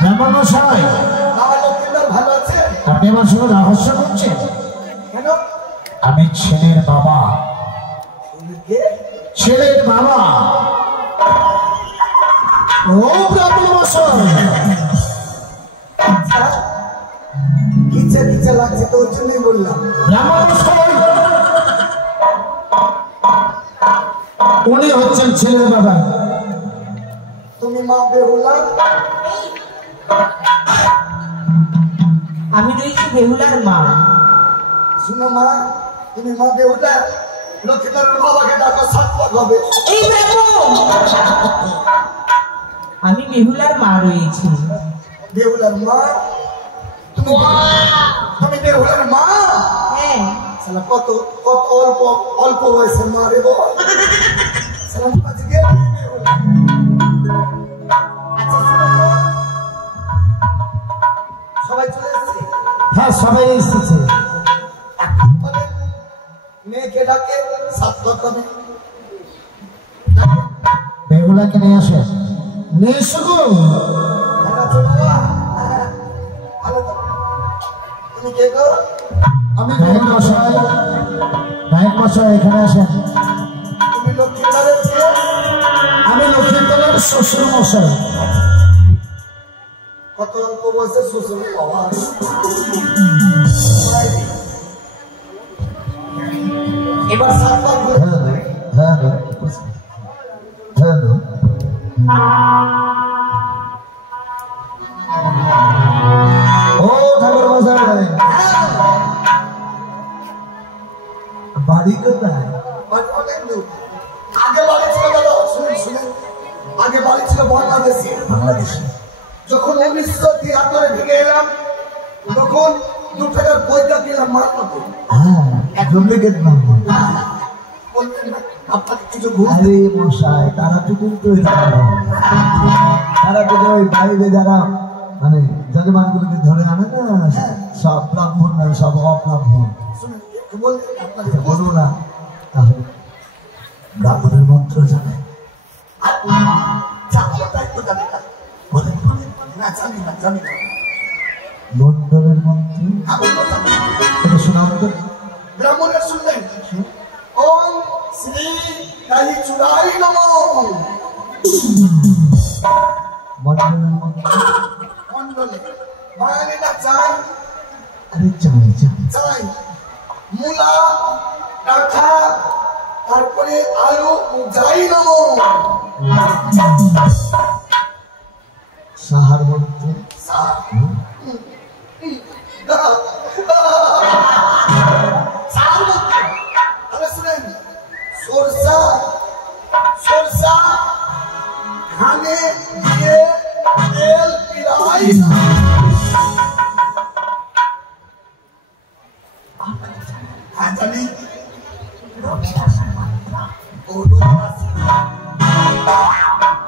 ব্রাহ্মণমশাই ভালো আছে? আপনি আমার সঙ্গে রহস্য করছেন? কেন? আমি ছেলের বাবা। ছেলের বাবা। ও ব্রাহ্মণমশাই, ইচ্ছা ইচ্ছা লাগছে তো ওর জন্যই বললাম। ব্রাহ্মণমশাই উনি হচ্ছেন ছেলের বাবা। তুমি মা বেহুলা? আমি রয়েছি বেহুলার মা। শুনো মা, তুমি মা বেহুলা, লক্ষ্মীদার বাবাকে ডাকো, 7 লাখ হবে। এই দেখো, আমি বেহুলার মা রয়েছি। বেহুলার মা? তুমি বেহুলার মা? হ্যাঁ। শালা কত কত অল্প অল্প বয়সের মা রে বাবা। শালা আজকে বেহুলা। আচ্ছা শুনো তো, সবাই চলে এসেছে? হ্যাঁ, সবাই এসেছে। মেয়েকে ডাকে, 7 লাখ হবে। বেহুলাকে নিয়ে আসে। নিয়ে এসো গো। তুমি কে গো? আমি নায়ক মশাই। নায়ক মশাই এখানে আসেন। তুমি লক্ষ্মীদারের কে? আমি লক্ষ্মীতলার শ্বশুর মশাই। কত অল্প বয়সের শ্বশুর বাবা। এবার 7 লাখ করে ও ঠাকুর মশাই, বাড়ি কোথায়? অনেক দূর। আগে বাড়ি ছিল দাদা, শুনুন শুনুন, আগে বাড়ি ছিল বাংলাদেশে। বাংলাদেশে। যখন 1973 ভেঙে এলাম, তখন 2 টাকার পয়সা কিনলাম মাত্র। হ্যাঁ, ডুপ্লিকেট নম্বর। বলতেন না আপনাকে কিছু ঘুষ। আরে মশাই, তারা তো কিন্তু তারা তো ওই বাইরে যারা মানে যজমানগুলোকে ধরে আনে না, সব ব্রাহ্মণ না, সব অব্রাহ্মণ। শুনুন বলতেন আপনাকে বলবো না তাহলে ব্রাহ্মণের মন্ত্র জানে। বলেন বলেন না, জানি না জানি না। মন্ডলের মন্ত্র এটা শোনাও তো। ব্রাহ্মণের শুনলেন? ওম শ্রী কালী চূড়াই নমঃ। মন্ডলের মন্ত্র। মন্ডলে বাঙালিরা চাই আরে চাই চাই চাই মূলা, ডাঁটা, তারপরে আলু, যাই নমঃ। সাহার মন্ত্র। তাহলে শুনেন, সরষা সরষা খানে দিয়ে তেল পিরাই। হ্যাঁ জানি।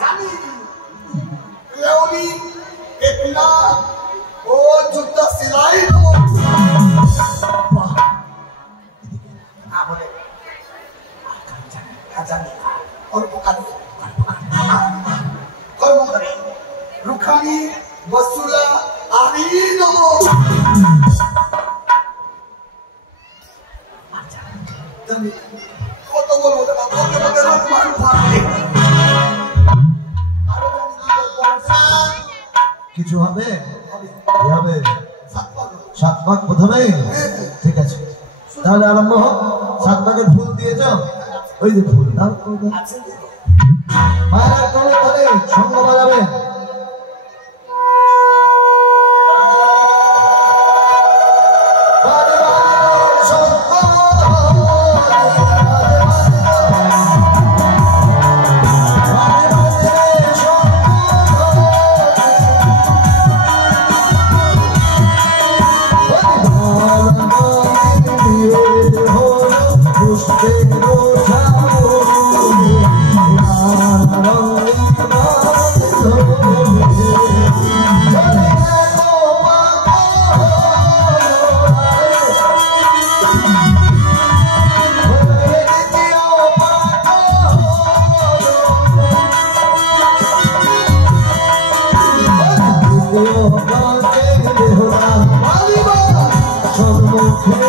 জানি লেউনি একলা ও জুতা সিলাই নমঃ। বলে জানি অল্প কাজ কর্মকারী রুখানি বসুলা আরি নমঃ। কত বলবো দাদা, কত বলতে মান থাকবে। কিছু হবে? হবে 7 ভাগ প্রথমে। ঠিক আছে, তাহলে আরম্ভ হোক। 7 ভাগের ফুল দিয়ে যাও। ওই যে ফুল দাও। মায়েরা তলে তলে সঙ্গ বাজাবে। জাতীয় গাছে বেহুলা বালিবা সম্মুখে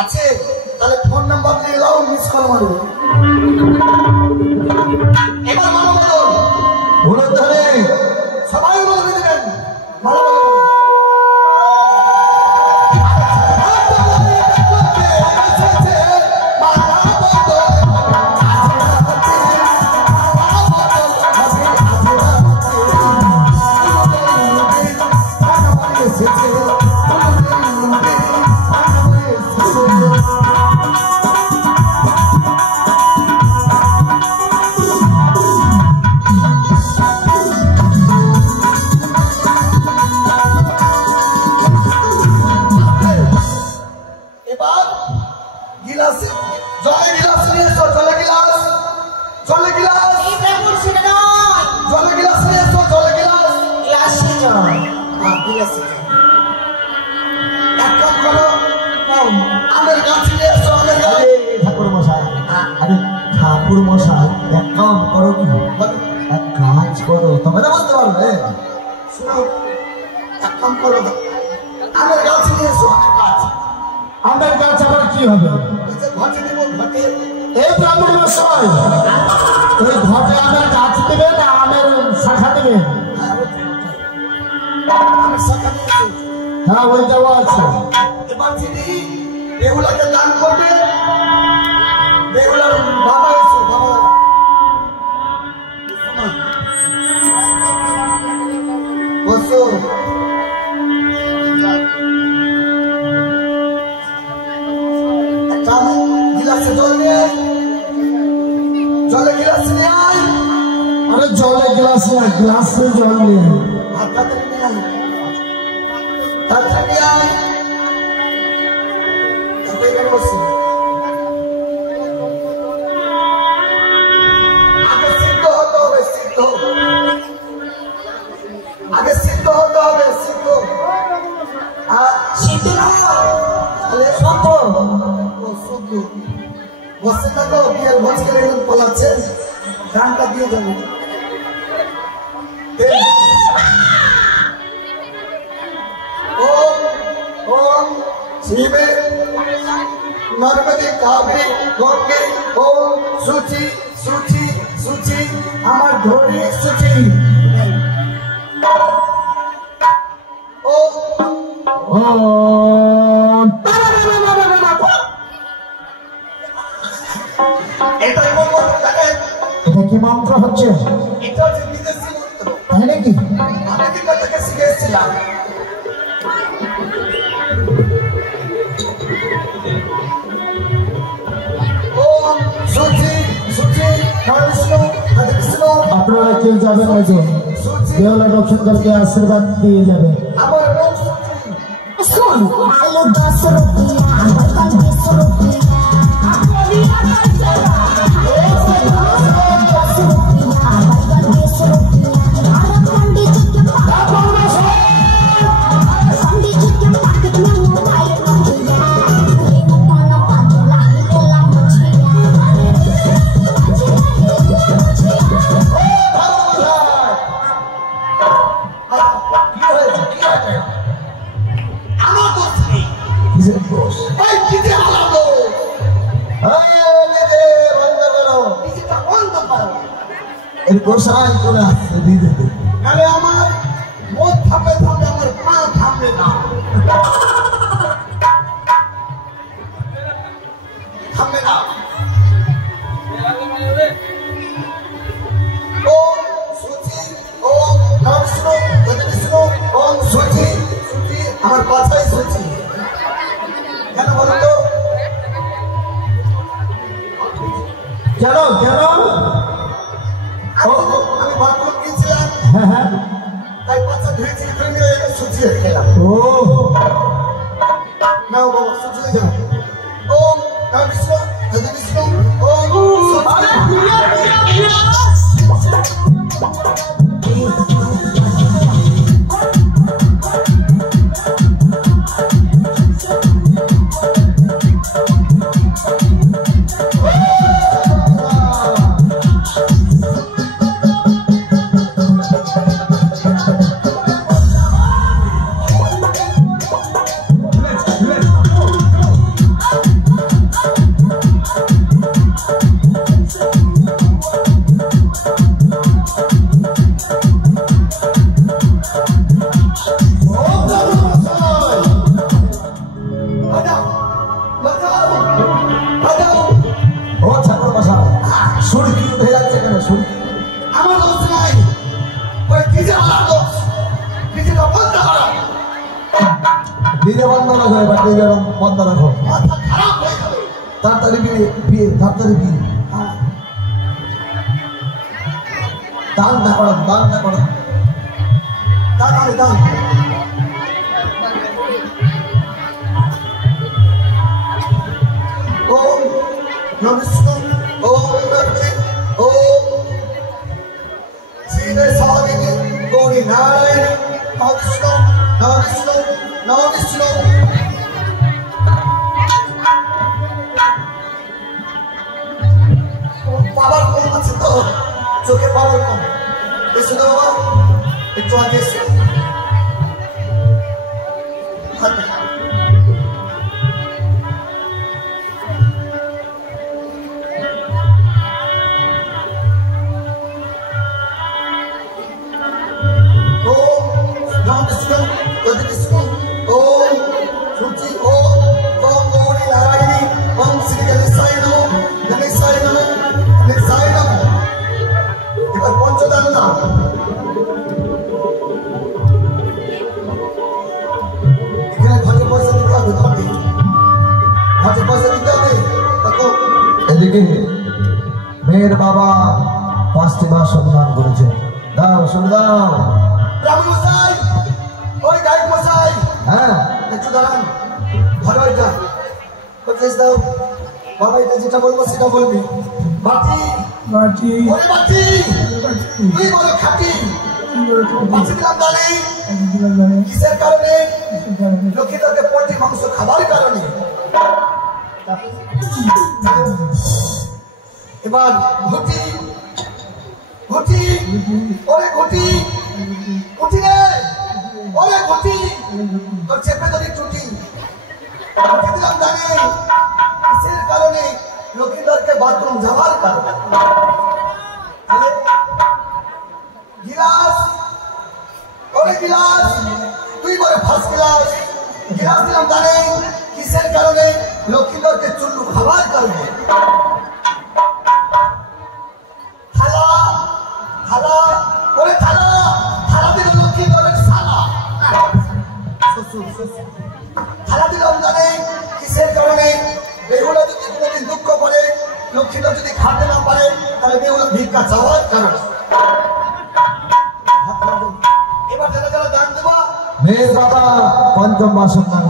আছে তাহলে ফোন নাম্বার দিয়ে দাও মিস কল মারবে এবার মানো বলো ধরে সবাই বলে দিবেন মানো বলো ঠাকুর মশাই এক কাম করো কি এক কাজ করো তবে না বলতে পারবে শুনো এক কাম করো আমের গাছ নিয়ে এসো আমের গাছ আবার কি হবে ঘটে দেবো ঘটে এই ব্রাহ্মণ মশাই ওই ঘটে আমের গাছ দেবে না আমের শাখা দেবে আমের শাখা নিয়ে হ্যাঁ ওই দেওয়া আছে এবার যিনি বেহুলাকে দান করবে বেহুলার বাবা এসো বাবা বসো একটা গিলাসে জল নিয়ে জলে গিলাস নিয়ে আয় আরে জলে গ্লাস না গ্লাসে জল নিয়ে আর তাড়াতাড়ি নিয়ে আয় তাড়াতাড়ি নিয়ে আয় এখানে বসো আগে সিদ্ধ হতে হবে সিদ্ধ আগে সিদ্ধ হতে হবে সিদ্ধ আর সিদ্ধ তাহলে সত্য শুদ্ধ বসে থাকো বিয়ের ভোজ করে পালাচ্ছে গানটা দিয়ে যাবে ওম ওম শিবে নর্মদে কাবে গঙ্গে ওম সুচি সুচি সুচি আমার ধরে সুচি ওম এটাই বলবো দেখেন এটা কি মন্ত্র হচ্ছে এটা হচ্ছে বিদেশি মন্ত্র তাই নাকি আমি কি থেকে শিখে এসেছিলাম ওম সুচি সুচি বিষ্ণু কৃষ্ণ আপনারা কেউ যাবেন না যে দেওয়ালা দর্শন করকে আশীর্বাদ দিয়ে যাবে আমার রোগ Son, alu 10 rupiah, bahkan 20 rupiah. ওই কিতে আলাদো নিজে বন্ধ করো, নিজেটা বন্ধ করো, এর গোসাই করে আসছে নিজেকে। নাহলে আমার মদ থামবে থামবে, আমার পা থামবে না, থামবে না। ওম সুচি, ওম নম বিষ্ণু, তদ বিষ্ণু, ওম সুচি, সুচি, আমার পাছাই সুচি। কেন বলো তো? কেন কেন? আমি বাথরুম গিয়েছিলাম, হ্যাঁ হ্যাঁ। তাই পাছা ধুয়েছি, ধুয়ে সুচি হয়ে গেলাম। ও নাও বাবা, সুচি হয়ে যাও। ওম নম বিষ্ণু, তদ বিষ্ণু, ওম সুচি। বাজাও, বাজাও, বাজাও। ও ঠাকুর মশাই, সুরকি উঠে যাচ্ছে কেন? সুরকি আমার দোষ নাই, ওই কিসে আমার দোষ, কিসেটা বন্ধ করো, নিজে বন্ধ রাখো, এবার নিজে বন্ধ রাখো। মাথা খারাপ হয়ে যাবে। তাড়াতাড়ি বিয়ে, বিয়ে তাড়াতাড়ি বিয়ে। হ্যাঁ, দান না করো, দান না করো। দাও তাহলে দাও। ওম নম বিষ্ণু, ওম নমঃ, ওম শ্রীনে সাধিকে গৌরী নারায়ণ, নম বিষ্ণু, নম বিষ্ণু, নম বিষ্ণু। বাবার কম আছে তো, চোখে পাওয়ার কম। এসে দাও বাবা, একটু আগে এসে হাত দেখা। ओम नमः विष्णु, तद विष्णु, ओम सुचि, ओम गौरी नारायणी, ओम श्री गणेशाय नमः, गणेशाय नमः, गणेशाय नमः। এবার পঞ্চদান নাম। এখানে ঘরে পয়সা দিতে হবে, ঘরে পয়সা দিতে হবে। দেখো এদিকে মেয়ের বাবা 5টি মাস সন্ধান করেছে। দাও, শুনে দাও। ব্রাহ্মণ মশাই, ওই গায়ক মশাই, হ্যাঁ, একটু দাঁড়ান, ঘরে ওইটা কোথায় দাও বাবা, এটা যেটা বলবো সেটা বলবি। বাটি বাটি ওরে বাটি, তুই বলো খাটি, বাটি দিলাম দাঁড়ি, কিসের কারণে? লক্ষ্মীদেরকে পোল্ট্রি মাংস খাবার কারণে। এবার ঘুটি, ঘুটি, ওরে ঘুটি, ঘুটি রে, ওরে ঘুটি, তোর চেপে ধরি টুটি, ঘুটি দিলাম দাঁড়ি, কিসের কারণে? লক্ষ্মীদেরকে বাথরুম যাওয়ার কারণে। তাহলে গিলাস, ওরে গিলাস, তুই বলে ফার্স্ট গিলাস, গিলাস দিলাম দাঁড়ি, কিসের কারণে? লক্ষ্মীদেরকে চুল্লু খাবার কারণে। থালা, থালা, ওরে থালা, থালা দিল লক্ষ্মীদেরকে সালা, থালা দিলাম দাঁড়ি, কিসের কারণে? বেহুলা যদি কোনোদিন দুঃখ করে, লক্ষ্মীরা যদি খাতে না পারে, তাহলে বেহুলা ভিক্ষা চাওয়ার কারণে। এবার যারা যারা দান দেবা, মেয়ের বাবা 5ম মাস সন্ধান